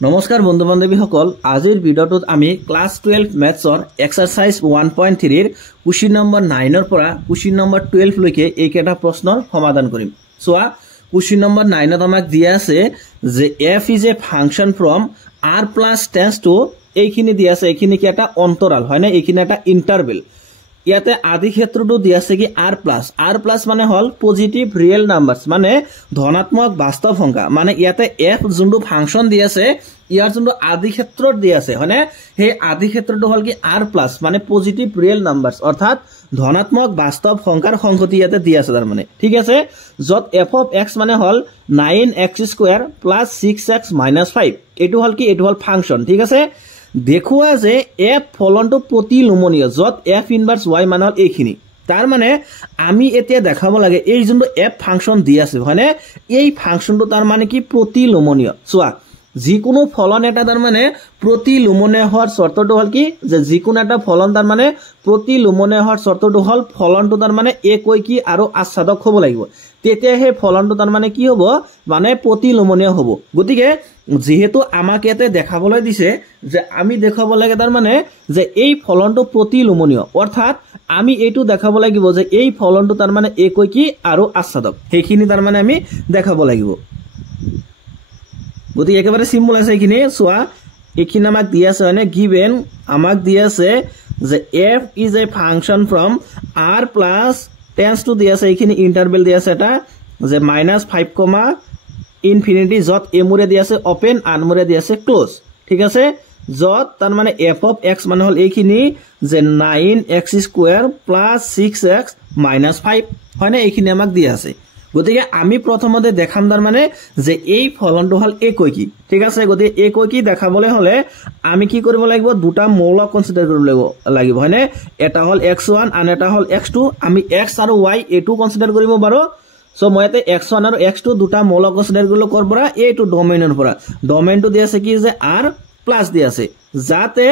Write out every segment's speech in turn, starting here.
নমস্কাৰ বন্ধু বান্ধৱীসকল, আজিৰ ভিডিঅ'টোত আমি ক্লাছ 12 মেথছৰ এক্সাৰসাইজ 1.3 ৰ কুৱেশ্যন নম্বৰ 9 ৰ পৰা কুৱেশ্যন নম্বৰ 12 লৈকে এইকেইটা প্ৰশ্নৰ সমাধান কৰিম। সোৱা কুৱেশ্যন নম্বৰ 9 ত আমাক দিয়া আছে যে f is a function from r plus tends to এইখিনি দিয়া আছে, এইখিনি কি এটা অন্তৰাল হয় না, এইখিনি এটা ইন্টাৰভেল। ইয়াতে আদি ক্ষেত্ৰটো দিয়া আছে কি r প্লাস মানে হল পজিটিভ ৰিয়েল নাম্বাৰস মানে ধনাত্মক বাস্তৱ সংখ্যা। মানে ইয়াতে f যোনটো ফাংচন দিয়া আছে ইয়াৰ যোনটো আদি ক্ষেত্ৰত দিয়া আছে হয়নে, সেই আদি ক্ষেত্ৰটো হল কি r প্লাস মানে পজিটিভ ৰিয়েল নাম্বাৰস অৰ্থাৎ ধনাত্মক বাস্তৱ সংখ্যাৰ সংহতি ইয়াতে দিয়া আছে তাৰ মানে। ঠিক আছে, যত f of x মানে হল 9x² plus 6x minus 5 এটো হল কি, এটো হল ফাংচন। ঠিক আছে, দেখুৱা যে f ফলনটো প্ৰতিলোমনীয় যত f ইনভাৰ্স y মানে হল এইখিনি। তাৰ মানে আমি এতিয়া দেখাব লাগে এই যোনটো f ফাংচন দি আছে হয়নে, এই ফাংচনটো তাৰ মানে কি প্ৰতিলোমনীয়। চোৱা যিকোনো ফলন এটা তাৰ মানে প্ৰতিলোমনীয় হোৱাৰ শৰ্তটো হল কি, যে যিকোনো এটা ফলন তাৰ মানে প্ৰতিলোমনীয় হোৱাৰ শৰ্তটো হল ফলনটো তাৰ মানে একই কি আৰু আচ্ছাদক হ'ব লাগিব, তেতিয়া সেই ফলনটো তাৰ মানে কি হ'ব, মানে প্ৰতিলোমনীয় হ'ব। গতিকে যেহেতু আমাক ইয়াতে দেখাবলৈ দিছে যে আমি দেখাব লাগে তাৰ মানে যে এই ফলনটো প্ৰতিলোমনীয়, অৰ্থাৎ আমি এইটো দেখাব লাগিব যে এই ফলনটো তাৰ মানে একই কি আৰু আচ্ছাদক, সেইখিনি তাৰ মানে আমি দেখাব লাগিব। গতিকে একেবাৰে সিম্পল আছে এইখিনি। চোৱা এইখিনি আমাক দিয়া আছে মানে গিভেন আমাক দিয়া আছে যে f is a function from r plus tends to দিয়া আছে, এইখিনি ইন্টারভেল দিয়া আছে এটা যে -5, ইনফিনিটি যত a মুৰে দিয়া আছে ওপেন, আন মুৰে দিয়া আছে ক্লোজ। ঠিক আছে, যত তাৰ মানে f of x মানে হল এইখিনি যে 9x² plus 6x minus 5 হয়নে, এইখিনি আমাক দিয়া আছে। গতিকে আমি প্ৰথমতে দেখাম তাৰ মানে যে এই ফলনটো হল একই কি। ঠিক আছে, গতিকে একই কি দেখাবলৈ হলে আমি কি কৰিব লাগিব, দুটা মৌলক কনসিডাৰ কৰিব লাগিব হয়নে, এটা হল x1 আন এটা হল x2। আমি x আৰু y এটো কনসিডাৰ কৰিব পাৰো। সো মই এতে x1 আৰু x2 দুটা মৌলক কনসিডাৰ কৰিলো কৰ পৰা, এইটো ডোমেইনৰ পৰা। ডোমেইনটো দি আছে কি যে r প্লাস দি আছে, যাতে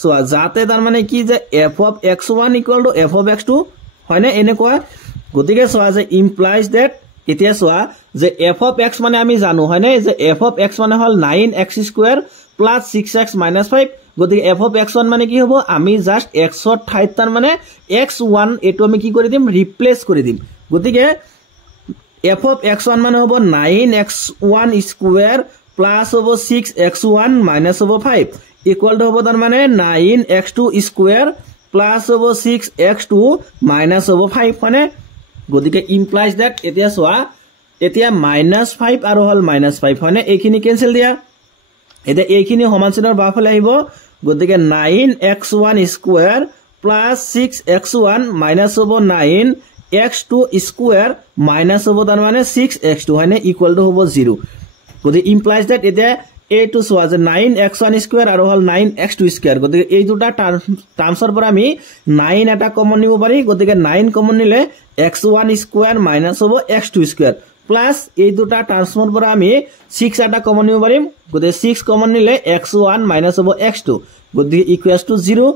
সোৱা যাতে তাৰ মানে কি যে f of x1 equal to f of x2 হয়নে এনেকুৱা। গতিকে সোৱা যে ইমপ্লাইজ দ্যাট, এতিয়া সোৱা যে f of x মানে আমি জানো হয়নে যে f of x মানে হল 9x² plus 6x minus 5। গতিকে f of x1 মানে কি হ'ব, আমি জাস্ট x ৰ ঠাইত তাৰ মানে x1 এটো আমি কি কৰি দিম, ৰিপ্লেস কৰি দিম। গতিকে f of x1 মানে হ'ব 9x1² plus হ'ব 6x1 minus হ'ব 5 equal to হ'ব তাৰ মানে 9x2² plus হ'ব 6x2 minus হ'ব 5 হয়নে। গতিকে ইমপ্লাইজ দ্যাট, এতিয়া সোৱা এতিয়া -5 আৰু হল -5 হয়নে, এইখিনি কেনসেল দিয়া। এতিয়া এইখিনি সমানচিনৰ বাফালে আহিব, গতিকে 9x1² plus 6x1 minus হ'ব 9x2² minus হ'ব তাৰ মানে 6x2 হয়নে, ইকুয়াল টু হ'ব 0। গতিকে ইমপ্লাইজ দ্যাট এতিয়া এইটো সোৱা যে 9x1² আৰু হল 9x2²। গতিকে এই দুটা টাৰ্মসৰ পৰা আমি 9 এটা কমন নিব পাৰি। গতিকে 9 কমন নিলে x1² মাইনাস হ'ব x2² প্লাস এই দুটা টাৰ্মসৰ পৰা আমি 6 এটা কমন নিব পাৰিম। গতিকে 6 কমন নিলে x1 মাইনাস হ'ব x2, গতিকে ইকুয়ালস টু 0।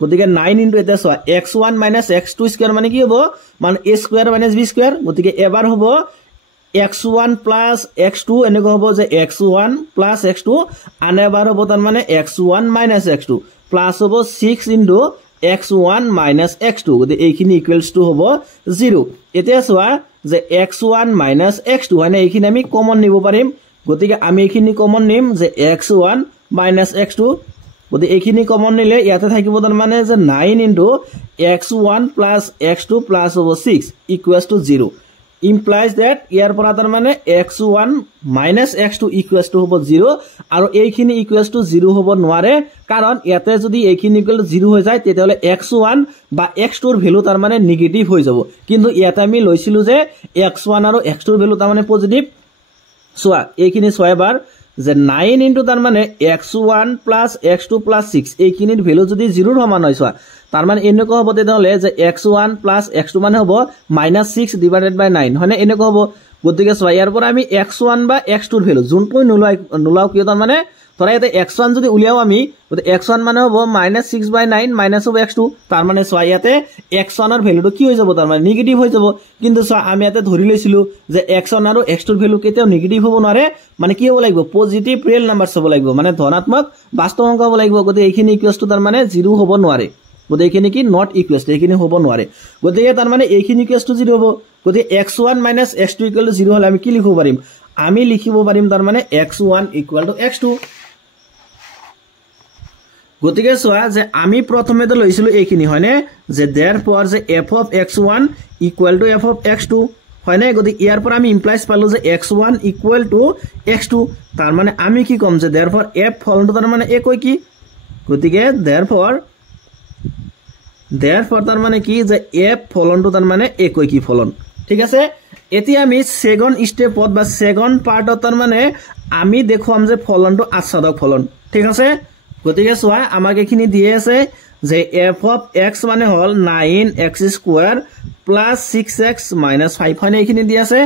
গতিকে 9 ইনটু এটা সোৱা x1 মাইনাস x2² মানে কি হ'ব, মানে a² মাইনাস b²। গতিকে এবাৰ হ'ব x1 plus x2 এনেকৈ হ'ব যে x1 plus x2, আন এবাৰ হ'ব তাৰ মানে x1 minus x2 প্লাস হ'ব 6 into x1 minus x2। গতিকে এইখিনি ইকুয়ালস টু হ'ব 0। এতিয়া সোৱা যে x1 minus x2 হয়নে, এইখিনি আমি কমন নিব পাৰিম। গতিকে আমি এইখিনি কমন নিম যে x1 minus x2। গতিকে এইখিনি কমন নিলে ইয়াতে থাকিব তাৰ মানে যে 9 into x1 plus x2 plus হ'ব 6 equals to 0। ইমপ্লাইজ দ্যাট ইয়াৰ পৰা তাৰ মানে x1 minus x2 equals to হ'ব 0, আৰু এইখিনি equals to 0 হ'ব নোৱাৰে, কাৰণ ইয়াতে যদি এইখিনি equal to 0 হৈ যায় তেতিয়াহলে x1 বা x2 ৰ ভ্যালু তাৰ মানে নেগেটিভ হৈ যাব। কিন্তু ইয়াতে আমি লৈছিলো যে x1 আৰু x2 ৰ ভ্যালু তাৰ মানে পজিটিভ। সোৱা এইখিনি ছয়বাৰ যে 9 into তাৰ মানে x1 plus x2 plus 6 এইখিনিৰ ভ্যালু যদি 0 ৰ সমান হয়, সোৱা তাৰ মানে এনেকুৱা হ'ব তেতিয়াহলে যে x1 plus x2 মানে হ'ব -6 divided by 9 হয়নে, এনেকুৱা হ'ব। গতিকে চোৱা ইয়াৰ পৰা আমি x1 বা x2 ৰ ভ্যালু যোনটো নোলাও কিয় তাৰ মানে ধৰা ইয়াতে x1 যদি উলিয়াও আমি গতিকে x1 মানে হ'ব -6/9 মাইনাস হ'ব x2 তাৰ মানে চোৱা ইয়াতে x1 ৰ ভ্যালুটো কি হৈ যাব তাৰ মানে নেগেটিভ হৈ যাব কিন্তু চোৱা আমি ইয়াতে ধৰি লৈছিলো যে x1 আৰু x2 ৰ ভ্যালু কেতিয়াও নেগেটিভ হ'ব নোৱাৰে মানে কি হ'ব লাগিব পজিটিভ ৰিয়েল নাম্বাৰছ হ'ব লাগিব মানে ধনাত্মক বাস্তৱ অংক হ'ব লাগিব গতিকে এইখিনি ইকুৱেলছ টু তাৰ মানে 0 হ'ব নোৱাৰে গতিকে এইখিনি কি নট ইকুৱেলছ এইখিনি হ'ব নোৱাৰে গতিকে তাৰ মানে এইখিনি ইকুৱেলছ টু 0 হ'ব গতিকে x1 - x2 = 0 হলে আমি কি লিখিব পাৰিম আমি লিখিব পাৰিম তাৰ মানে x1 = x2 গতিকে চোৱা যে আমি প্ৰথমতে লৈছিলো এইখিনি হয়নে যে therefore যে f of x1 = f of x2 হয়নে গতিকে ইয়াৰ পৰা আমি ইমপ্লাইজ পালো যে x1 = x2 তাৰ মানে আমি কি কম যে therefore f ফলনটো তাৰ মানে একই কি গতিকে therefore তাৰ মানে কি যে f ফলনটো তাৰ মানে একই কি ফলন ঠিক আছে এতিয়া আমি সেকেন্ড স্টেপত বা সেকেন্ড পাৰ্টত তাৰ মানে আমি দেখুৱাম যে ফলনটো আচ্ছাদক ফলন ঠিক আছে গতিকে চোৱা আমাক এখিনি দিয়ে আছে যে f of x মানে হল 9x² + 6x - 5 হয় এখিনি দিয়ে আছে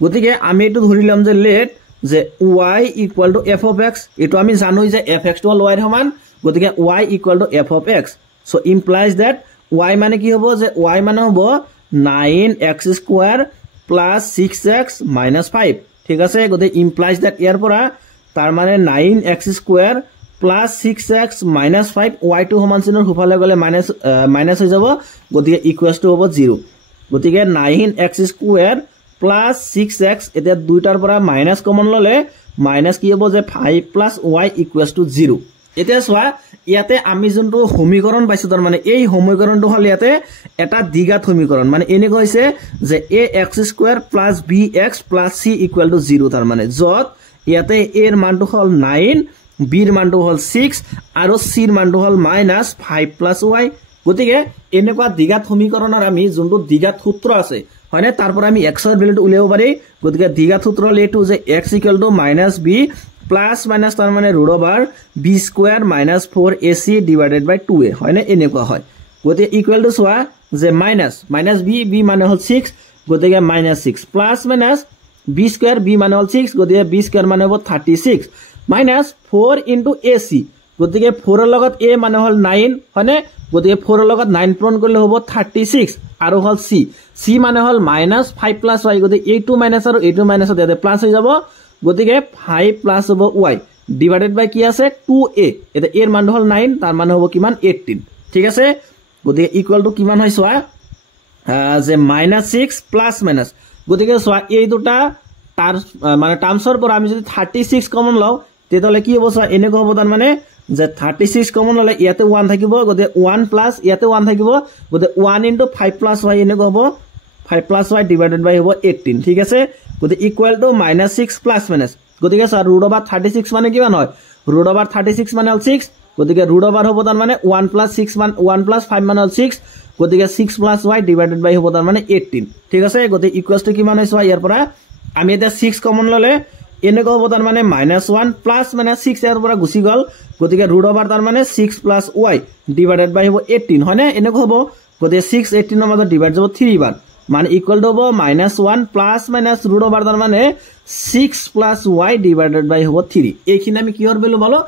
গতিকে আমি এটো ধৰিলাম যে লেট যে y = f of x এটো আমি জানো যে fx টো y এর সমান গতিকে y = f of x so implies that y মানে কি হ'ব যে y মানে হ'ব 9x² + 6x - 5 ঠিক আছে গতিকে implies that ইয়াৰ পৰা তাৰ মানে 9x² + 6x - 5 y টো সমান চিনৰ হুফালে গলে মাইনাস হৈ যাব গতিকে ইকুৱেলছ টু হ'ব 0 গতিকে 9x² + 6x এতিয়া দুইটাৰ পৰা মাইনাস কমন ললে মাইনাস কি হ'ব যে 5 + y = 0 এতিয়া চোৱা ইয়াতে আমি যোনটো সমীকৰণ পাইছো তাৰ মানে এই সমীকৰণটো হল ইয়াতে এটা দ্বিঘাত সমীকৰণ মানে এনেকৈ হৈছে যে ax² + bx + c = 0 তাৰ মানে যত ইয়াতে a এৰ মানটো হল 9 b এৰ মানটো হল 6 আৰু c এৰ মানটো হল -5 + y গতিকে এনেকুৱা দ্বিঘাত সমীকৰণৰ আমি যোনটো দ্বিঘাত সূত্ৰ আছে হয়নে তাৰ পৰা আমি x এৰ ভ্যালুটো উলিয়াব পাৰি গতিকে দ্বিঘাত সূত্র হল এটো যে x = -b প্লাস মাইনাস তার মানে √b² - 4ac / 2a হয়নে এনেকুৱা হয় গতিকে ইকুৱেল টু চোৱা যে মাইনাস b মানে হল 6 গতিকে -6 প্লাস মাইনাস b² b মানে হল 6 গতিকে b² মানে হ'ব 36 মাইনাস 4 * ac গতিকে 4 এর লগত a মানে হল 9 হয়নে গতিকে 4 এর লগত 9 পূরণ করলে হ'ব 36 আৰু হল c মানে হল -5 + y গতিকে এইটো মাইনাস আৰু এইটো মাইনাস ইয়াতে প্লাস হৈ যাব গতিকে 5 + হ'ব y / কি আছে 2a এটা এর মান হল 9 তার মানে হ'ব কিমান 18 ঠিক আছে গতিকে ইকুয়াল টু কিমান হয় সোয়া যে -6 প্লাস মাইনাস গতিকে সোয়া এই দুটা তার মানে টাৰ্মসৰ পৰা আমি যদি 36 কমন লও তেতলে কি হ'ব সোয়া এনেকৈ হ'ব তার মানে যে 36 কমন ললে ইয়াতে 1 থাকিব গতিকে 1 প্লাস ইয়াতে 1 থাকিব গতিকে 1 * 5 + y এনেকৈ হ'ব 5 + y / হ'ব 18 ঠিক আছে গতিকে ইকুয়াল টু -6 প্লাস মাইনাস গতিকে স্যার √36 মানে কিমান হয় √36 মানে হল 6 গতিকে √ হ'ব তার মানে 1 + 6 মানে 1 + 5 মানে হল 6 গতিকে 6 + y / হ'ব তার মানে 18 ঠিক আছে গতিকে ইকুয়ালস টু কিমান হয় ইয়াৰ পৰা আমি এটা 6 কমন ললে এনেকৈ হ'ব তাৰ মানে -1 প্লাস -6 ইয়াৰ পৰা গুচি গল গতিকে √ তার মানে 6 + y / হ'ব 18 হয়নে এনেকৈ হ'ব গতিকে 6 18 এর মধ্যে ডিভাইড যাব 3 বার মানে ইকুয়াল টু হ'ব -1 প্লাস মাইনাস √ তার মানে 6 + y / হ'ব 3 এইখিনি আমি কিহৰ ভ্যালু পালো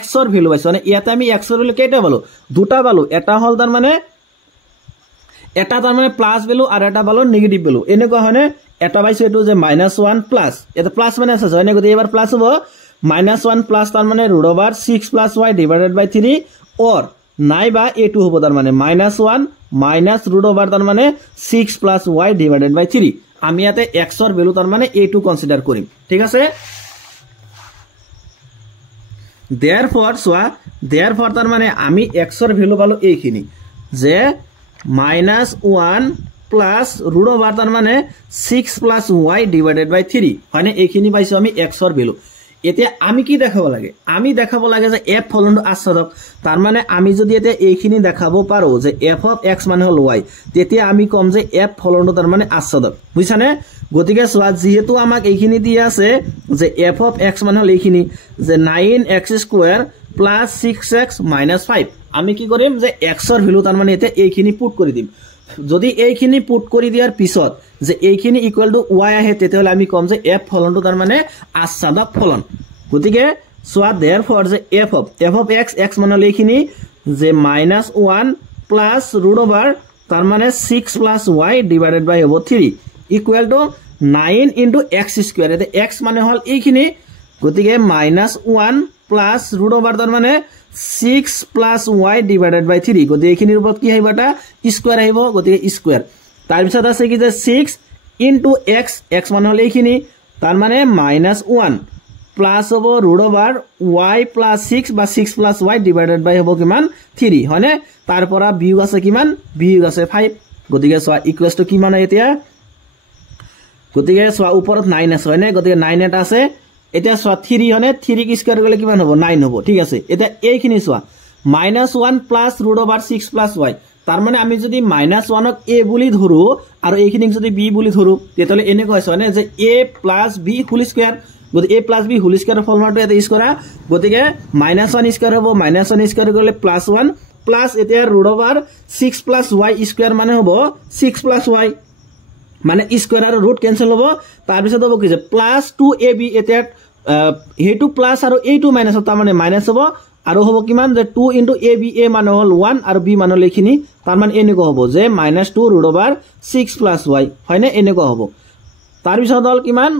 x এর ভ্যালু পাইছো মানে ইয়াতে আমি x এর ভ্যালু কেইটা পালো দুটা পালো এটা হল তার মানে প্লাস ভ্যালু আর এটা পালো নেগেটিভ ভ্যালু এনেকুৱা হয়নে এটা পাইছো এটো যে -1 প্লাস এটা প্লাস মাইনাস আছে হয়নে গতি এবাৰ প্লাস হ'ব -1 প্লাস তার মানে √ 6 + y / 3 or নাইবা এটো হ'ব তার মানে -1 মাইনাস √ তার মানে 6 + y / 3 আমি ইয়াতে x এর ভ্যালু তার মানে এটো কনসিডার করিম ঠিক আছে therefore তার মানে আমি x এর ভ্যালু পালো এইখিনি যে -1 প্লাস √ তার মানে 6 + y / 3 মানে এইখিনি পাইছো আমি x এর ভ্যালু এতিয়া আমি কি দেখাব লাগে আমি দেখাব লাগে যে f ফলনটো আচ্ছাদক তার মানে আমি যদি এটা এইখিনি দেখাব পাৰো যে f of x মানে হল y তেতিয়া আমি কম যে f ফলনটো তার মানে আচ্ছাদক বুঝছানে গতিকে সোয়া যেহেতু আমাক এইখিনি দি আছে যে f of x মানে হল এইখিনি যে 9x² + 6x - 5 আমি কি কৰিম যে x এৰ ভ্যালু তাৰ মানে এটা এইখিনি পুট কৰি দিম যদি এইখিনি পুট কৰি দিয়াৰ পিছত যে এইখিনি ইকুৱেল টু y আহে তেতিয়াহলে আমি কম যে f ফলনটো তাৰ মানে আস্বাদক ফলন গতিকে সোয়া therefore যে f of x মানে এইখিনি যে -1 প্লাস root over তার মানে 6 plus y divided by হবে 3 equal to 9 into x square এতে x মানে হল এইখিনি গতিকে -1 plus root over তার মানে 6 plus y divided by 3 গতিকে এইখিনিৰ ওপৰত কি আহিবটা স্কয়াৰ আহিব গতিকে স্কয়াৰ তাৰ পিছত আছে কি যে 6 into x মানে হল এইখিনি তার মানে -1 plus over root over y plus 6 বা 6 plus y divided by হবো কিমান 3 হয়নে তারপরা বিয়োগ আছে কিমান বিয়োগ আছে 5 গতিকে সোয়া ইকুয়ালস টু কিমান এতিয়া গতিকে সোয়া উপৰত 9 আছে হয়নে গতিকে 9 এটা আছে এতিয়া সোয়া 3 হয়নে 3 কি স্কয়ার গলে কিমান হ'ব 9 হ'ব ঠিক আছে এতিয়া এইখিনি সোয়া -1 plus root over 6 plus y তার মানে আমি যদি -1 ক a বুলি ধৰো আৰু এইখিনি যদি b বুলি ধৰো তেতিয়ালে এনে কৈছ হয়নে যে a plus b whole square গতি a plus b whole square ফৰ্মুলাটো এটা ইউজ কৰা গতিকে -1 স্কয়াৰ হ'ব -1 স্কয়াৰ গলে +1 প্লাস এতিয়া root over 6 plus y square মানে হ'ব 6 plus y মানে স্কয়াৰ আৰু ৰুট ক্যান্সেল হ'ব তাৰ পিছত হ'ব কি যে +2ab এতিয়া হেতু প্লাস আৰু এইটো মাইনাস তাৰ মানে মাইনাস হ'ব আৰু হ'ব কিমান যে 2 into ab a মানে হল 1 আৰু b মানে লিখিনি তাৰ মানে এনেকৈ হ'ব যে -2 root over 6 plus y হয়নে এনেকৈ হ'ব তাৰ পিছত হল কিমান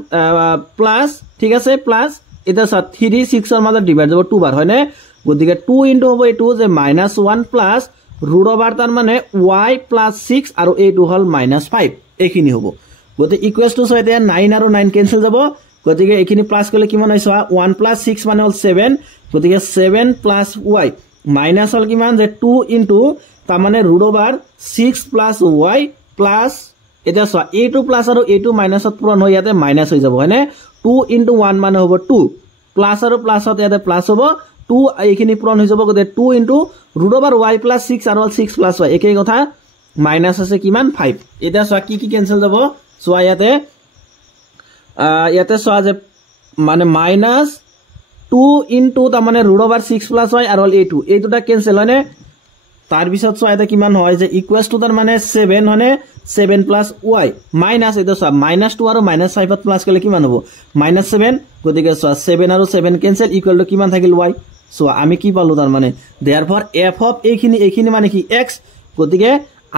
প্লাস ঠিক আছে প্লাস এটা 3 6 এর মাজত ডিভাইড যাব 2 বাৰ হয়নে গতিকে 2 into হ'ব এটো যে -1 plus root over তাৰ মানে y plus 6 আৰু এইটো হল -5 এইখিনি হ'ব গতিকে ইকুৱেলস টু সৈতে 9 আৰু 9 ক্যান্সেল যাব গতিকে এইখিনি প্লাস কৰিলে কিমান হৈছে 1 plus 6 মানে হল 7 গতিকে 7 plus y মাইনাস হল কিমান যে 2 into তাৰ মানে root over 6 plus y plus এটা সো a2 প্লাস আৰু a2 মাইনাসত পূৰণ হৈ ইয়াতে মাইনাস হৈ যাব হয়নে 2 into 1 মানে হ'ব 2 প্লাস আৰু প্লাসত ইয়াতে প্লাস হ'ব 2 এইখিনি পূৰণ হৈ যাব গতে 2 into root over y plus 6 আৰু 6 plus y একেই কথা মাইনাস আছে কিমান 5 এটা সো কি ক্যান্সেল যাব সো ইয়াতে সো যে মানে -2 into তাৰ মানে root over 6 plus y আৰু a2 এই দুটা ক্যান্সেল হয়নে তাৰ পিছত সো এটা কিমান হয় যে ইকুৱেলস টু তাৰ মানে 7 হয়নে 7 plus y মাইনাস এটা সো -2 আৰু -5 ত প্লাস কৰিলে কিমান হ'ব -7 গতিকে সো 7 আৰু 7 ক্যান্সেল ইকুৱেল টু কিমান থাকিল y সো আমি কি পালো তাৰ মানে therefore f of এইখিনি মানে কি x গতিকে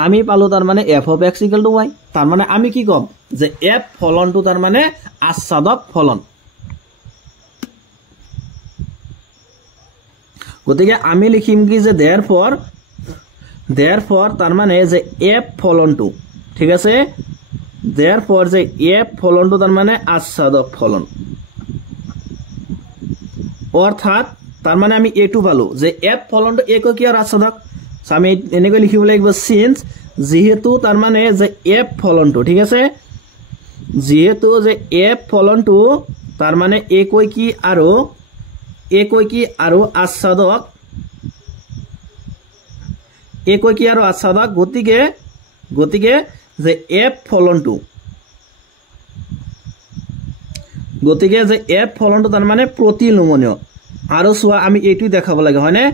আমি পালো তাৰ মানে f of x equal to y তাৰ মানে আমি কি কম যে f ফলনটো তাৰ মানে আস্বাদক ফলন গতিকে আমি লিখিম কি যে therefore তাৰ মানে যে f ফলনটো ঠিক আছে therefore যে f ফলনটো তাৰ মানে আস্বাদক ফলন অৰ্থাৎ তাৰ মানে আমি এটো পালো যে f ফলনটো এককীয় আৰু আস্বাদক আমি এনেকৈ লিখিব লাগিব সিন্স যেহেতু তাৰ মানে যে f ফলনটো ঠিক আছে যেহেতু যে f ফলনটো তাৰ মানে এককী আৰু আস্বাদক এককী আৰু আস্বাদক গতিকে যে f ফলনটো তাৰ মানে প্ৰতিলোমনীয় আৰু সোয়া আমি এইটো দেখাব লাগে হয়নে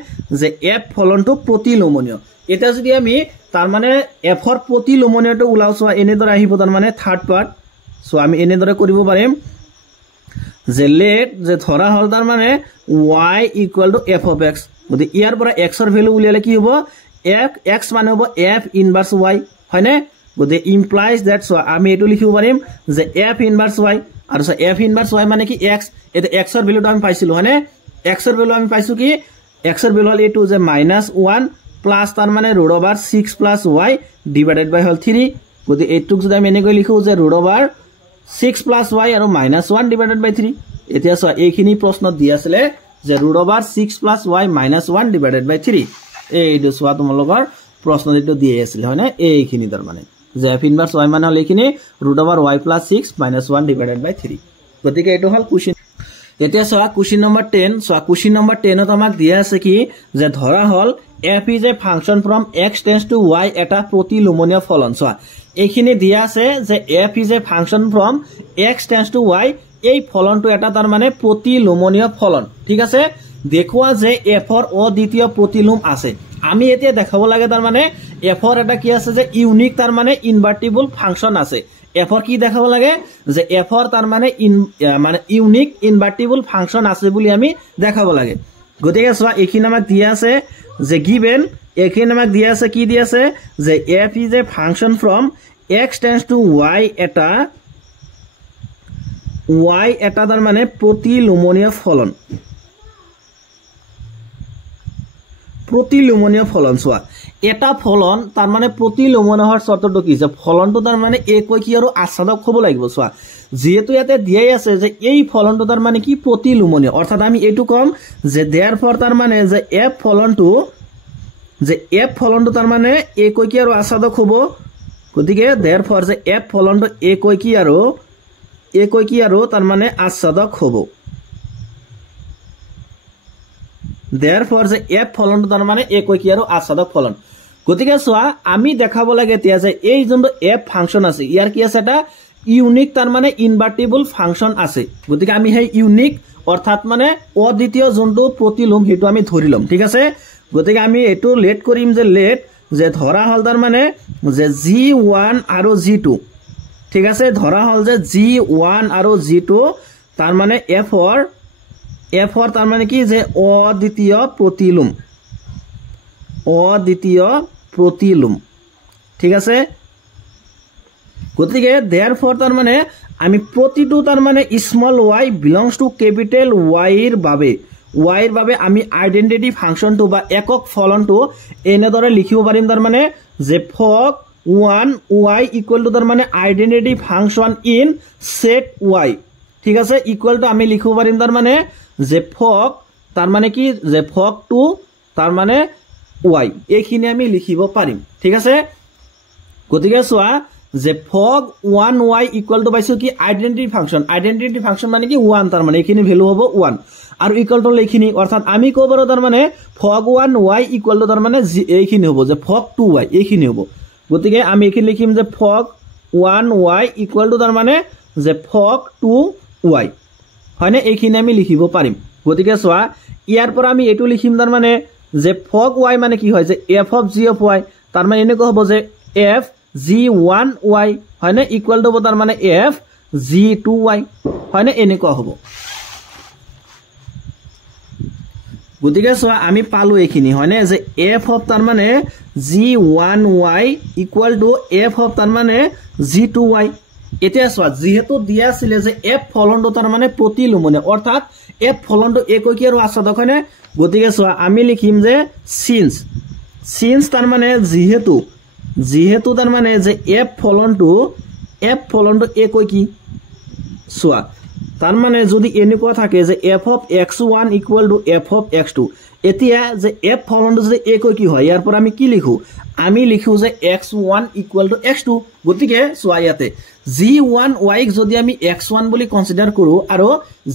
যে f ফলনটো প্ৰতিলোমনীয় এটা যদি আমি তাৰ মানে f ৰ প্ৰতিলোমনীয়টো উলাও সোয়া এনেদৰে আহিব তাৰ মানে থাৰ্ড পাৰ্ট সো আমি এনেদৰে কৰিব পাৰিম যে লেট যে ধৰা হল তাৰ মানে y equal to f of x গতি ইয়াৰ পৰা x ৰ ভ্যালু উলিয়ালে কি হ'ব x মানে হ'ব f inverse y হয়নে গতি implies that so আমি এটো লিখিব পাৰিম যে f inverse y আৰু f inverse y মানে কি x এটা x ৰ ভ্যালুটো আমি পাইছিলো হয়নে x ৰ ভ্যালু আমি পাইছো কি x ৰ ভ্যালু হল এটো যে -1 প্লাস তাৰ মানে root over 6 plus y divided by হল 3 গতি এটুক যদি আমি এনেকৈ লিখো যে root over 6 plus y আৰু -1 divided by 3 এতিয়া সো এইখিনি প্ৰশ্ন দি আছিল যে root over 6 plus y -1 divided by 3 এইটো সো তোমালোকৰ প্ৰশ্ন দিটো দি আছিল হয়নে এইখিনি তাৰ মানে যে f inverse y মানে হল এইখিনি root over y plus 6 -1 divided by 3 গতিকে এটো হল কোশ্চেন এতিয়া so question number 10 so question number 10 ত আমাক দিয়া আছে কি যে ধৰা হল f is a function from x tends to y এটা প্ৰতিলোমনীয় ফলন সো এইখিনি দিয়া আছে যে f is a function from x tends to y এই ফলনটো এটা তাৰ মানে প্ৰতিলোমনীয় ফলন ঠিক আছে দেখুৱা যে f ৰ অদ্বিতীয় প্ৰতিলোম আছে আমি এতিয়া দেখাব লাগে তাৰ মানে f ৰ এটা কি আছে যে ইউনিক তাৰ মানে ইনভাৰ্টিবল ফাংশন আছে এফৰ কি দেখাব লাগে যে এফৰ তাৰ মানে ইউনিক ইনভাৰ্টিবল ফাংচন আছে বুলি আমি দেখাব লাগে গতিকে চোৱা এইখিনি আমাক দিয়া আছে যে গিভেন এইখিনি আমাক দিয়া আছে কি দিয়া আছে যে f is a function from x tends to y এটা তাৰ মানে প্ৰতিলোমনীয় ফলন চোৱা এটা ফলন তাৰ মানে প্ৰতিলোমনীয় হোৱাৰ চৰ্তটো কি যে ফলনটো তাৰ মানে একৈকী আৰু আচ্ছাদক হ'ব লাগিব চোৱা যেহেতু ইয়াতে দিয়াই আছে যে এই ফলনটো তাৰ মানে কি প্ৰতিলোমনীয় অৰ্থাৎ আমি এইটো কম যে therefore তাৰ মানে যে f ফলনটো তাৰ মানে একৈকী আৰু আচ্ছাদক হ'ব গতিকে therefore যে f ফলনটো একৈকী আৰু তাৰ মানে আচ্ছাদক হ'ব therefore যে f ফলনটো তাৰ মানে একৈকী আৰু আচ্ছাদক ফলন গতিকে চোৱা আমি দেখাব লাগে এতিয়া যে এই যোনটো f ফাংচন আছে ইয়াৰ কি আছে এটা ইউনিক তাৰ মানে ইনভাৰ্টিবল ফাংচন আছে গতিকে আমি সেই ইউনিক অৰ্থাৎ মানে অদ্বিতীয় যোনটো প্ৰতিলোম হেতু আমি ধৰি লম ঠিক আছে গতিকে আমি এটো লেট কৰিম যে যে ধৰা হল তাৰ মানে যে g1 আৰু g2 ঠিক আছে ধৰা হল যে g1 আৰু g2 তাৰ মানে f তাৰ মানে কি যে অদ্বিতীয় প্ৰতিলোম ঠিক আছে গতিকে therefore তাৰ মানে আমি প্ৰতিটো তাৰ মানে small y belongs to capital y এৰ বাবে আমি আইডেন্টিটি ফাংশনটো বা একক ফলনটো এনেদৰে লিখিব পাৰিম তাৰ মানে যে ফক 1 y ইকুয়াল টু তাৰ মানে identity function in shed y ঠিক আছে ইকুয়াল টু আমি লিখিব পাৰিম তাৰ মানে যে ফক তাৰ মানে কি যে ফক 2 তাৰ মানে y এইখিনি আমি লিখিব পাৰিম ঠিক আছে গতিকে চোৱা যে ফক 1y ইকুয়াল টু পাইছো কি আইডেন্টিটি ফাংশন মানে কি 1 তাৰ মানে এইখিনি ভ্যালু হ'ব 1 আৰু ইকুয়াল টু এইখিনি অৰ্থাৎ আমি কব পাৰো তাৰ মানে ফক 1y ইকুয়াল টু তাৰ মানে এইখিনি হ'ব যে ফক 2y এইখিনি হ'ব গতিকে আমি এইখিনি লিখিম যে ফক 1y ইকুয়াল টু তাৰ মানে যে ফক 2y হয়নে এইখিনি আমি লিখিব পাৰিম গতিকে চোৱা ইয়াৰ পৰা আমি এটো লিখিম তাৰ মানে যে ফক y মানে কি হয় যে f of g of y তাৰ মানে এনেকৈ হ'ব যে f g1y হয়নে ইকুয়াল টু তাৰ মানে f g2y হয়নে এনেকৈ হ'ব গতিকে চোৱা আমি পালো এইখিনি হয়নে যে f of তাৰ মানে g1y equal to f of তাৰ মানে g2y এতিয়া চোৱা যেহেতু দিয়া আছিল যে f ফলনটো তাৰ মানে প্ৰতিলোমনীয় অৰ্থাৎ f ফলনটো একৈকী আৰু আচ্ছাদক হয়নে গতিকে চোৱা আমি লিখিম যে সিন্স তাৰ মানে যেহেতু তাৰ মানে যে f ফলনটো একৈকী চোৱা তাৰ মানে যদি এনেকুৱা থাকে যে f of x1 equal to f of x2 এতিয়া যে f ফলনটো যদি একৈকী হয় ইয়াৰ পৰা আমি কি লিখো আমি লিখো যে x1 ইকুয়াল টু x2 গতিকে চোৱা ইয়াতে g1y যদি আমি x1 বুলি কনসিডাৰ কৰো আৰু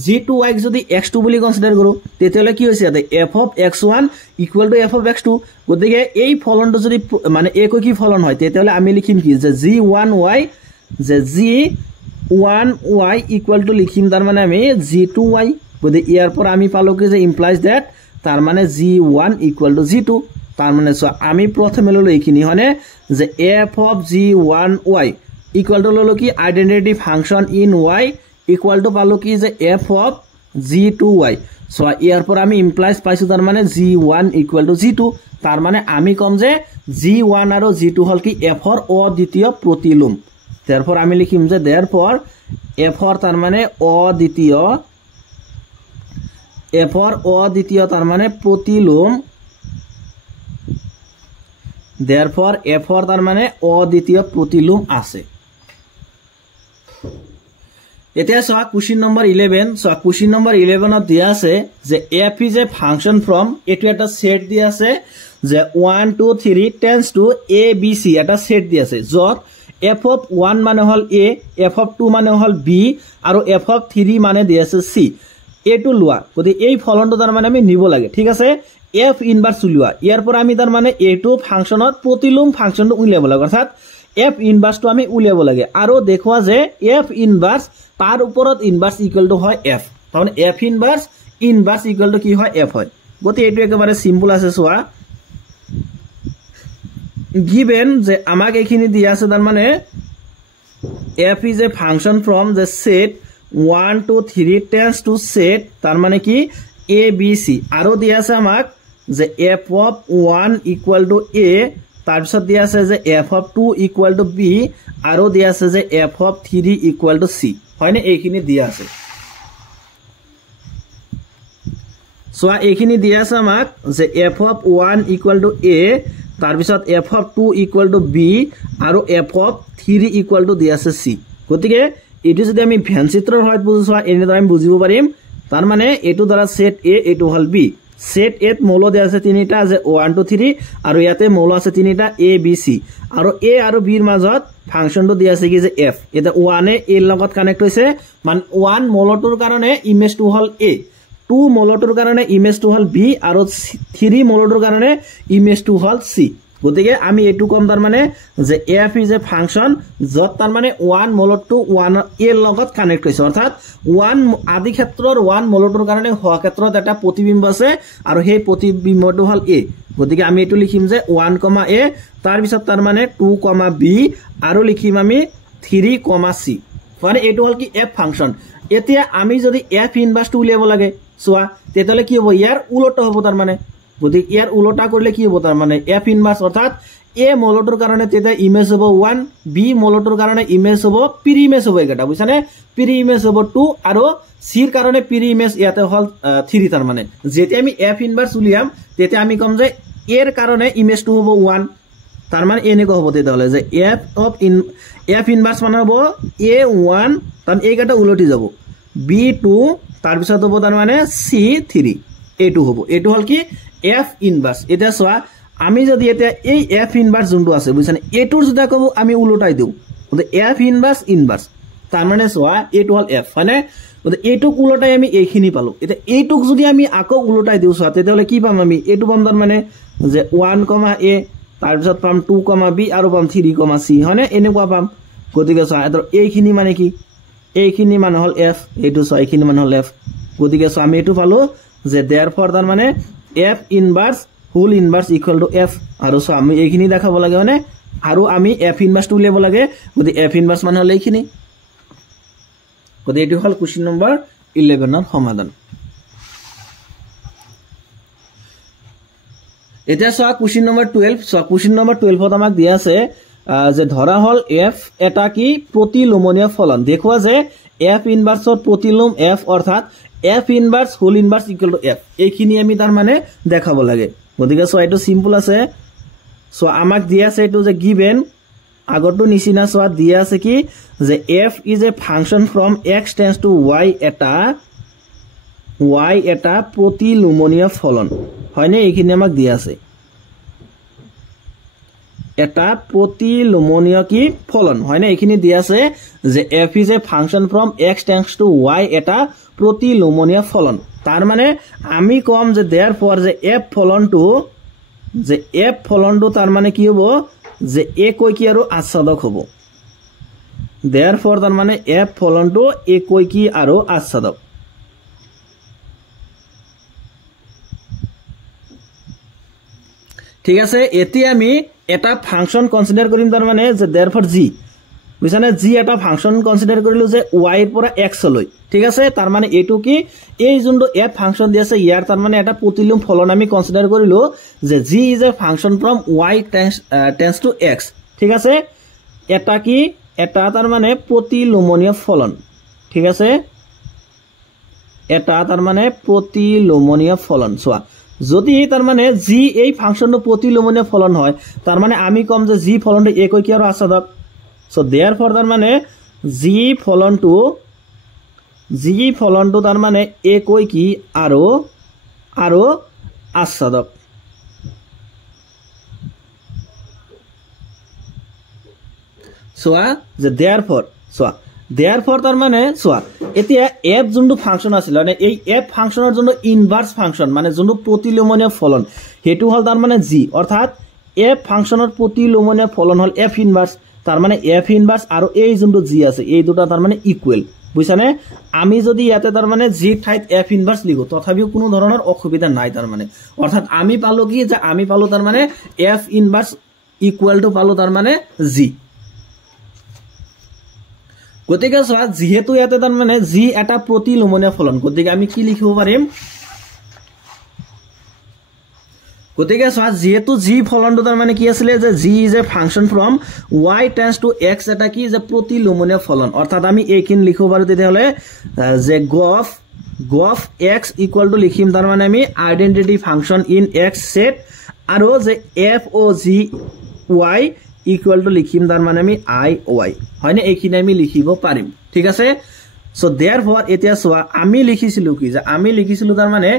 g2y যদি x2 বুলি কনসিডাৰ কৰো তেতিয়ালে কি হৈছে ইয়াতে f of x1 equal to f of x2 গতিকে এই ফলনটো যদি মানে একৈকী ফলন হয় তেতিয়ালে আমি লিখিম কি যে g1y ইকুয়াল টু লিখিম তাৰ মানে আমি g2y গতিকে ইয়াৰ পৰা আমি পালো কি যে ইমপ্লাইজ দ্যাট তাৰ মানে g1 ইকুয়াল টু g2 তাৰ মানে সো আমি প্ৰথমে ললো এইখিনি হয়নে যে f of g1y equal to ললো কি identity function in y equal to পালো কি যে f of g2y সো ইয়াৰ পৰা আমি ইমপ্লাইজ পাইছো তাৰ মানে g1 ইকুয়াল টু g2 তাৰ মানে আমি কম যে g1 আৰু g2 হল কি f ৰ অদ্বিতীয় প্ৰতিলোম therefore আমি লিখিম যে therefore f ৰ তাৰ মানে অদ্বিতীয় তাৰ মানে প্ৰতিলোম therefore f ৰ তাৰ মানে অদ্বিতীয় প্ৰতিলোম আছে এতিয়া চোৱা question number 11 so question number 11 ত দিয়া আছে যে f is a function from এটো এটা সেট দিয়া আছে যে 1 2 3 tends to a b c এটা সেট দিয়া আছে যত f of 1 মানে হল a f of 2 মানে হল b আৰু f of 3 মানে দিয়া আছে c এটো লোৱা গতি এই ফলনটো তাৰ মানে আমি নিব লাগে ঠিক আছে f ইনভাৰ্স উলিওয়া ইয়াৰ পৰা আমি তাৰ মানে এটো ফাংশনত প্ৰতিলোম ফাংশনটো উলিয়াব লাগে অৰ্থাৎ f ইনভাৰ্স তো আমি উলিয়াব লাগে আৰু দেখুৱা যে f ইনভাৰ্স তাৰ ওপৰত ইনভাৰ্স ইকুয়াল টু হয় f তাহলে f ইনভাৰ্স ইকুয়াল টু কি হয় f হয় গতি এটো একেবাৰে সিম্পল আছে সোয়া গিভেন যে আমাক এইখিনি দিয়া আছে তাৰ মানে f is a function from the set 1 to 3 tends to set তার মানে কি a b c আৰু দিয়া আছে আমাক যে f of 1 equal to a তাৰপিছত দিয়া আছে যে f of 2 equal to b আৰু দিয়া আছে যে f of 3 equal to c হয়নে এইখিনি দিয়া আছে সো এইখিনি দিয়া আছে আমাক যে f of 1 equal to a তাৰপিছত f of 2 equal to b আৰু f of 3 equal to দিয়া আছে c গতিকে এটো যদি আমি ভেন চিত্ৰৰ সহায়ত বুজিছোৱা এনেদৰে আমি বুজিব পাৰিম তাৰ মানে এটো দ্বাৰা সেট a এটো হল b সেট a মৌল দিয়া আছে তিনিটা যে 1 2 3 আৰু ইয়াতে মৌল আছে তিনিটা a b c আৰু a আৰু b ৰ মাজত ফাংচনটো দিয়া আছে কি যে f এটা 1 এ a লগত কানেক্ট হৈছে মান 1 মৌলটোৰ কাৰণে ইমেজটো হল a 2 মৌলটোৰ কাৰণে ইমেজটো হল b আৰু 3 মৌলটোৰ কাৰণে ইমেজটো হল c গতিকে আমি এটু কম তাৰ মানে যে f is a function যত তাৰ মানে 1 মৌলটো 1 a লগত কানেক্ট হৈছে অৰ্থাৎ 1 আদি ক্ষেত্ৰৰ 1 মৌলটোৰ কাৰণে হোৱা ক্ষেত্ৰত এটা প্ৰতিবিম্ব আছে আৰু সেই প্ৰতিবিম্বটো হল a গতিকে আমি এটু লিখিম যে 1, a তাৰ পিছত তাৰ মানে 2, b আৰু লিখিম আমি 3, c মানে এটু হল কি f ফাংশন এতিয়া আমি যদি f ইনভার্স টো উলিয়াব লাগে সোয়া তেতলে কি হ'ব ইয়াৰ উলটা হ'ব তাৰ মানে গতিকে ইয়াৰ উলটা কৰিলে কি হ'ব তাৰ মানে f ইনভাৰ্স অৰ্থাৎ a মৌলটোৰ কাৰণে তেতে ইমেজ হ'ব 1 b মৌলটোৰ কাৰণে ইমেজ হ'ব প্ৰি ইমেজ হ'ব এটা বুঝছানে প্ৰি ইমেজ হ'ব 2 আৰু c ৰ কাৰণে প্ৰি ইমেজ ইয়াতে হল 3 তাৰ মানে যেতে আমি f ইনভাৰ্স উলিয়াম তেতে আমি কম যে a ৰ কাৰণে ইমেজটো হ'ব 1 তাৰ মানে এনেকৈ হ'ব তেতে হলে যে f ইনভাৰ্স মানে হ'ব a1 তাৰ এইটা উলটি যাব b2 তাৰ পিছত হ'ব তাৰ মানে c3 এটু হ'ব এটু হল কি f ইনভার্স এটা সোয়া আমি যদি এটা এই f ইনভার্স যোনটো আছে বুঝছানে এটুৰ যদি কব আমি উলটাই দিও গতে f ইনভাৰ্স তাৰ মানে সোয়া এটু হল f মানে গতে এটুক উলটাই আমি এইখিনি পালো এটা এইটুক যদি আমি আকৌ উলটাই দিও সোয়া তেতে হলে কি পাম আমি এটু পাম তাৰ মানে যে 1, a তাৰ পিছত পাম 2, b আৰু পাম 3, c হয়নে এনেকুৱা পাম গতিকে সোয়া এতৰ এইখিনি মানে কি এইখিনি মানে হল f এটু সোয়া এইখিনি মানে হল f গতিকে সোয়া আমি এটু পালো যে therefore তাৰ মানে f inverse whole inverse equal to f আৰু সো আমি এইখিনি দেখাব লাগে মানে আৰু আমি f ইনভাৰ্স টো উলিয়াব লাগে গতি f ইনভাৰ্স মানে হল এইখিনি গতি এটো হল কোশ্চেন নম্বৰ 11 ৰ সমাধান এটা so question number 12 so question number 12 ত আমাক দিয়া আছে যে ধৰা হল f এটা কি প্ৰতিলোমনীয় ফলন দেখুৱা যে f ইনভাৰ্সৰ প্ৰতিলোম f অৰ্থাৎ f inverse whole inverse equal to f এইখিনি আমি তাৰ মানে দেখাব লাগে গতিকে সো এটো সিম্পল আছে সো আমাক দিয়া আছে এটো যে গিভেন আগৰটো নিচিনা সো দিয়া আছে কি যে f is a function from x tends to y এটা প্ৰতিলোমনীয় ফলন হয়নে এইখিনি আমাক দিয়া আছে এটা প্ৰতিলোমনীয় কি ফলন হয়নে এইখিনি দিয়া আছে যে f is a function from x tends to y এটা প্ৰতিলোমনীয় ফলন তাৰ মানে আমি কম যে therefore যে f ফলনটো তাৰ মানে কি হ'ব যে একৈকি আৰু আচ্ছাদক হ'ব therefore তাৰ মানে f ফলনটো একৈকি আৰু আচ্ছাদক ঠিক আছে এতিয়া আমি এটা ফাংশন কনসিডাৰ কৰিম তাৰ মানে যে therefore g বুঝছানে g এটা ফাংশন কনসিডাৰ কৰিলো যে y ৰ পৰা x লৈ ঠিক আছে তাৰ মানে এটো কি এই যোনটো f ফাংশন দি আছে ইয়াৰ তাৰ মানে এটা প্ৰতিলোম ফলন আমি কনসিডাৰ কৰিলো যে g is a function from y tends to x ঠিক আছে এটা কি এটা তাৰ মানে প্ৰতিলোমনীয় ফলন ঠিক আছে এটা তাৰ মানে প্ৰতিলোমনীয় ফলন সোয়া যদি তাৰ মানে g এই ফাংশনটো প্ৰতিলোমনীয় ফলন হয় তাৰ মানে আমি কম যে g ফলনটো একৈকি আৰু আচ্ছাদক সো therefore তাৰ মানে g ফলনটো তাৰ মানে একৈকি আৰু আচ্ছাদক সোয়া যে therefore তাৰ মানে সোয়া এতিয়া f যোনটো ফাংশন আছিল মানে এই f ফাংশনৰ যোনটো ইনভাৰ্স ফাংশন মানে যোনটো প্ৰতিলোমনীয় ফলন হেতু হল তাৰ মানে g অৰ্থাৎ f ফাংশনৰ প্ৰতিলোমনীয় ফলন হল f ইনভাৰ্স তাৰ মানে f ইনভাৰ্স আৰু এই যোনটো g আছে এই দুটা তাৰ মানে ইকুৱেল বুঝছানে আমি যদি ইয়াতে তাৰ মানে g ঠাইত f ইনভাৰ্স লিখো তথাপিও কোনো ধৰণৰ অসুবিধা নাই তাৰ মানে অৰ্থাৎ আমি পালো কি যে আমি পালো তাৰ মানে f ইনভাৰ্স ইকুৱেল টু পালো তাৰ মানে g গতিকে চোৱা যেহেতু ইয়াতে তাৰ মানে জি এটা প্ৰতিলোমনীয় ফলন গতিকে আমি কি লিখিব পাৰিম গতিকে চোৱা যেহেতু জি ফলনটো তাৰ মানে কি আছিলে যে G is a function from y tends to x এটা কি যে প্ৰতিলোমনীয় ফলন অৰ্থাৎ আমি এইখিনি লিখিব পাৰো তেতিয়াহলে যে গফ x ইকুয়াল টু লিখিম তাৰ মানে আমি identity function in x set আৰু যে f o g y equal to লিখিম তাৰ মানে আমি i y হয়নে এইখিনি আমি লিখিব পাৰিম ঠিক আছে সো therefore এতিয়া সোয়া আমি লিখিছিলু কি যে আমি লিখিছিলু তাৰ মানে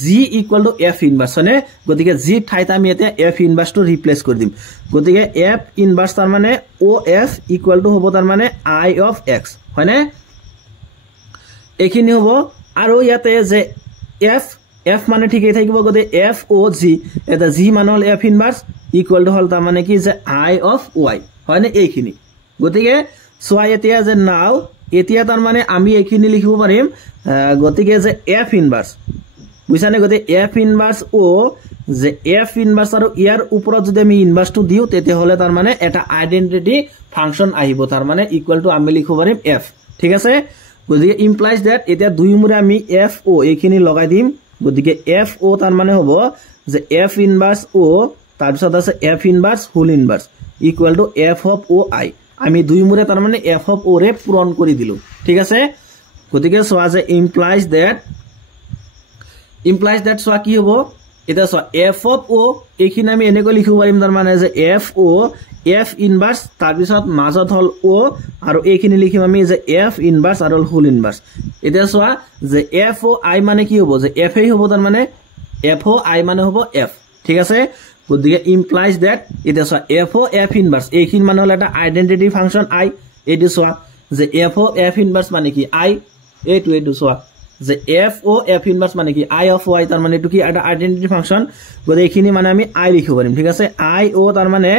g ইকুয়াল টু f ইনভাৰ্স হয়নে গতিকে g ঠাইত আমি এতিয়া f ইনভাৰ্স টু ৰিপ্লেস কৰি দিম গতিকে f ইনভাৰ্স তাৰ মানে o f ইকুয়াল টু হ'ব তাৰ মানে i of x হয়নে এইখিনি হ'ব আৰু ইয়াতে যে f মানে ঠিকই থাকিব গতে f o g এটা g মান হল f ইনভার্স ইকুয়াল টু হল তাৰ মানে কি যে i of y হয়নে এইখিনি গতিকে সোয়া এতিয়া যে নাও এতিয়া তাৰ মানে আমি এইখিনি লিখিব পাৰিম গতিকে যে f ইনভাৰ্স বুঝানে গতে f ইনভাৰ্স o যে f ইনভাৰ্স আৰু ইয়াৰ ওপৰত যদি আমি ইনভাৰ্স টু দিও তেতে হলে তাৰ মানে এটা আইডেন্টিটি ফাংচন আহিব তাৰ মানে ইকুয়াল টু আমি লিখিব পাৰিম f ঠিক আছে গতিকে ইমপ্লাইজ দ্যাট এতিয়া দুই মুৰে আমি f o এইখিনি লগাই দিম গতিকে f o তাৰ মানে হ'ব যে f ইনভাৰ্স o তাৰ পিছত আছে f inverse whole inverse equal to f of o i আমি দুই মুরে তার মানে f of o রে পূরণ কৰি দিলু ঠিক আছে গতিকে সোয়া যে ইমপ্লাইজ দ্যাট সোয়া কি হ'ব এটা সোয়া f of o এইখিনি আমি এনেকৈ লিখিব পাৰিম তাৰ মানে যে f o f ইনভাৰ্স তাৰ পিছত মাজত হল o আৰু এইখিনি লিখিম আমি যে f ইনভাৰ্স আৰু হোল ইনভার্স এটা সোয়া যে f o i মানে কি হ'ব যে f এই হ'ব তাৰ মানে f o i মানে হ'ব f ঠিক আছে গতিকে ইমপ্লাইজ দ্যাট এটা সোয়া f o f ইনভার্স এইখিনি মানে হল এটা আইডেন্টিটি ফাংশন i এটো সোয়া যে f o f ইনভার্স মানে কি i এটো সোয়া যে f o f ইনভার্স মানে কি i of y তার মানে এটো কি এটা আইডেন্টিটি ফাংশন গতিকে এইখিনি মানে আমি i লিখিব পাৰিম ঠিক আছে i o তার মানে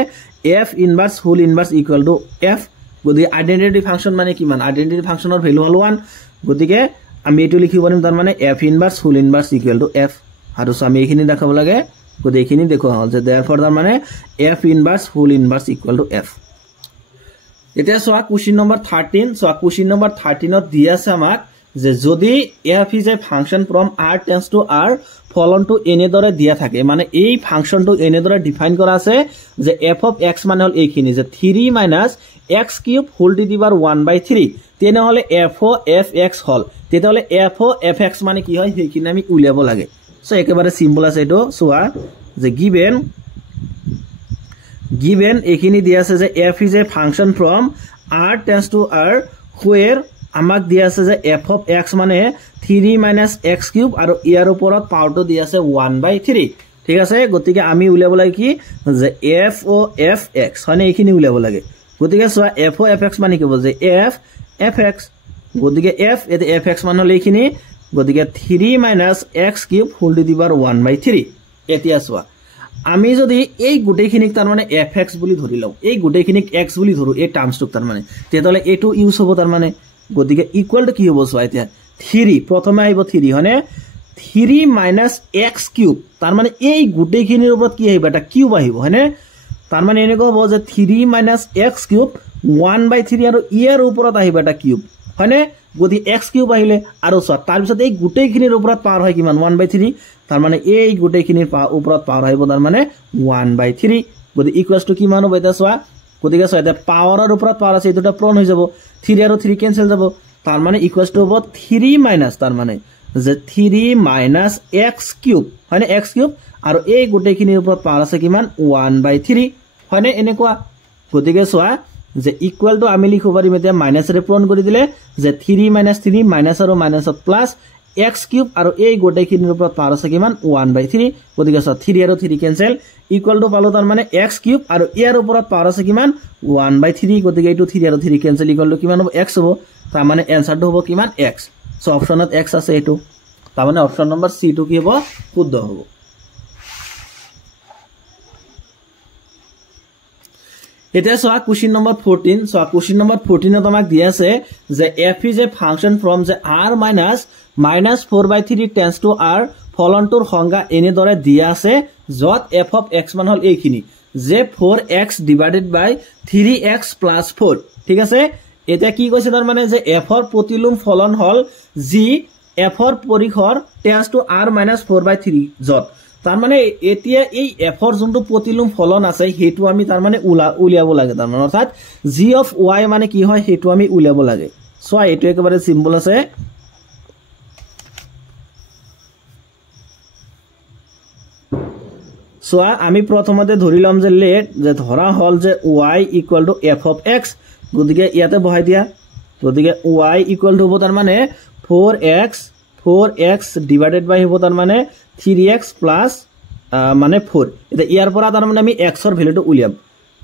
f inverse whole inverse equal to f গতিকে আইডেন্টিটি ফাংশন মানে কি মান আইডেন্টিটি ফাংশনৰ ভ্যালু হল 1 গতিকে আমি এটো লিখিব পাৰিম তাৰ মানে f inverse whole inverse equal to f আৰু আমি এইখিনি দেখাব লাগে গতিকে এইখিনি দেখুৱা হল যে therefore তাৰ মানে f inverse whole inverse equal to f এতিয়া সোয়া কোশ্চেন নম্বৰ 13 সোয়া কোশ্চেন নম্বৰ 13 ত দিয়া আছে আমাক যে যদি f is a function from r tends to r ফলনটো এনেদৰে দিয়া থাকে মানে এই ফাংশনটো এনেদৰে ডিফাইন কৰা আছে যে f of x মানে হল এইখিনি যে 3 - x cube whole to the power 1/3 তেনে হলে f o f x হল তেতে হলে f o f x মানে কি হয় সেইখিনি আমি উলিয়াব লাগে সো একেবাৰে সিম্পল আছে এটো সোয়া যে given এইখিনি দিয়া আছে যে f is a function from r tends to r where আমাক দিয়া আছে যে f of x মানে 3 - x কিউব আৰু ইয়াৰ ওপৰত পাৱাৰটো দিয়া আছে 1/3 ঠিক আছে গতিকে আমি উলিয়াব লাগে কি যে f o f x মানে এইখিনি উলিয়াব লাগে গতিকে সোয়া f o f x মানে কি হ'ব যে f f x গতিকে f এতে f x মানে হল এইখিনি গতিকে 3 - x cube whole to the power 1/3 এতিয়া সোয়া আমি যদি এই গুটেখিনিক তাৰ মানে fx বুলি ধৰি লও এই গুটেখিনিক x বুলি ধৰো এই টাৰ্মসটুক তাৰ মানে তেতলে এটো ইউজ হ'ব তাৰ মানে গতিকে ইকুয়াল টু কি হ'ব সোয়া এতিয়া 3 প্ৰথমে আহিব 3 হনে 3 - x কিউব তাৰ মানে এই গুটেখিনিৰ ওপৰত কি আহিব এটা কিউব আহিব হনে তাৰ মানে এনেকৈ হ'ব যে 3 - x কিউব 1/3 আৰু ইয়াৰ ওপৰত আহিব এটা কিউব হনে গতি x কিউব আহিলে আৰু সোয়া তাৰ পিছত এই গুটেখিনিৰ ওপৰত পাৱাৰ হয় কিমান 1/3 তাৰ মানে এই গুটেখিনিৰ ওপৰত পাৱাৰ আহিব তাৰ মানে 1/3 গতি ইকুয়ালস টু কিমান হ'ব এটা সোয়া গতিকে সোয়া এটা পাৱাৰৰ ওপৰত পাৱাৰ আছে এটোটা প্ৰন হৈ যাব 3 আৰু 3 কেনসেল যাব তাৰ মানে ইকুয়ালস টু হ'ব 3 মাইনাস তাৰ মানে যে 3 - x কিউব হয়নে x কিউব আৰু এই গুটেখিনিৰ ওপৰত পাৱাৰ আছে কিমান 1/3 হয়নে এনেকুৱা গতিকে সোয়া যে ইকুয়াল টু আমি লিখিব পাৰিম এতিয়া মাইনাসৰে পূৰণ কৰি দিলে যে 3 - 3 মাইনাস আৰু মাইনাসত প্লাস x কিউব আৰু এই গুটেখিনিৰ ওপৰত পাৱাৰ আছে কিমান 1/3 গতিকে 3 আৰু 3 কেনসেল ইকুয়াল টু পালো তাৰ মানে x কিউব আৰু ইয়াৰ ওপৰত পাৱাৰ আছে কিমান 1/3 গতিকে এইটো 3 আৰু 3 কেনসেল ইকুয়াল টু কিমান হ'ব x হ'ব তাৰ মানে এনসাৰটো হ'ব কিমান x সো অপচনত x আছে এটো তাৰ মানে অপচন নম্বৰ c টো কি হ'ব শুদ্ধ হ'ব এতিয়া সোয়া কোশ্চেন নম্বৰ 14 সোয়া কোশ্চেন নম্বৰ 14 ত আমাক দিয়া আছে যে f is a function from the r minus 4/3 tends to r ফলনটোৰ সংজ্ঞা এনেদৰে দিয়া আছে যত f of x মান হল এইখিনি যে 4x divided by 3x plus 4 ঠিক আছে এতিয়া কি কৈছে তাৰ মানে যে এফৰ প্ৰতিলোম ফলন হল জি এফৰ পৰিসৰ টেন্ডস টু r - 4/3 যত তাৰ মানে এতিয়া এই এফৰ যোনটো প্ৰতিলোম ফলন আছে হেতু আমি তাৰ মানে উলিয়াব লাগে তাৰ মানে অৰ্থাৎ জি অফ y মানে কি হয় হেতু আমি উলিয়াব লাগে সো এটো একেবাৰে সিম্পল আছে সো আমি প্ৰথমতে ধৰিলাম যে লেট যে ধৰা হল যে y = f of x গতিকে ইয়াতে বহাই দিয়া গতিকে y = হ'ব তাৰ মানে 4x ডিভাইডেড বাই হ'ব তাৰ মানে 3x প্লাস মানে 4 এটা ইয়াৰ পৰা তাৰ মানে আমি x ৰ ভ্যালুটো উলিয়াম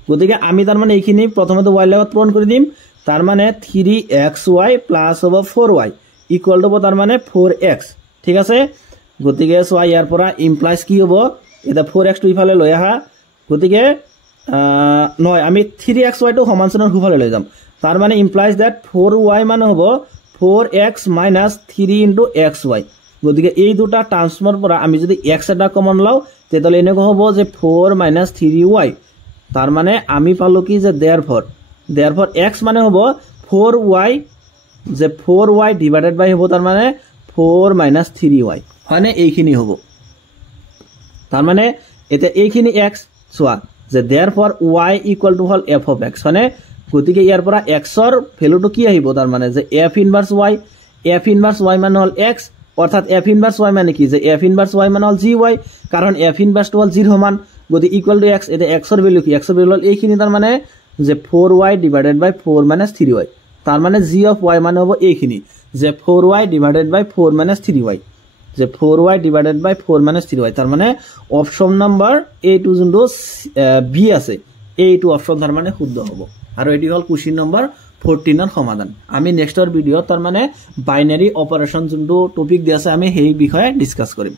গতিকে আমি তাৰ মানে এইখিনি প্ৰথমতে y লগত পূৰণ কৰি দিম তাৰ মানে 3xy প্লাস হ'ব 4y ইকুয়াল টু তাৰ মানে 4x ঠিক আছে গতিকে সো ইয়াৰ পৰা ইমপ্লাইজ কি হ'ব এটা 4x টো ইফালে লৈ আহা গতিকে নয় আমি 3xy টো সমান্তৰাল হুফালে লৈ যাম তাৰ মানে ইমপ্লাইজ দ্যাট 4y মানে হ'ব 4x - 3 * xy গতিকে এই দুটা ট্রান্সফর্ম পৰা আমি যদি x এটা কমন লও তেতলে এনেকৈ হ'ব যে 4 - 3y তাৰ মানে আমি পালো কি যে therefore x মানে হ'ব 4y যে 4y ডিভাইডেড বাই হ'ব তাৰ মানে 4 - 3y মানে এইখিনি হ'ব তাৰ মানে এটা এইখিনি x সোয়া যে therefore y = hall f of x মানে গতিকে ইয়াৰ পৰা x ৰ ভ্যালুটো কি আহিব তাৰ মানে যে f ইনভার্স y মানে হল x অর্থাৎ f ইনভার্স y মানে কি যে f ইনভার্স y মানে হল gy কারণ f ইনভার্স টো হল 0 সমান গতি ইকুয়াল টু x এটা x ৰ ভ্যালু কি x ৰ ভ্যালু হল এইখিনি তাৰ মানে যে 4y ডিভাইডেড বাই 4 - 3y তাৰ মানে g of y মানে হ'ব এইখিনি যে 4y ডিভাইডেড বাই 4 - 3y যে 4y ডিভাইডেড বাই 4 - 3y তাৰ মানে অপশন নাম্বাৰ A2 যোনটো B আছে এইটো অপশন তাৰ মানে শুদ্ধ হ'ব আৰু এটি হল কোশ্চেন নম্বৰ 14 ৰ সমাধান আমি নেক্সটৰ ভিডিও তাৰ মানে বাইনাৰি অপাৰেশন যোনটো টপিক দি আছে আমি সেই বিষয়ে ডিসকাস কৰিম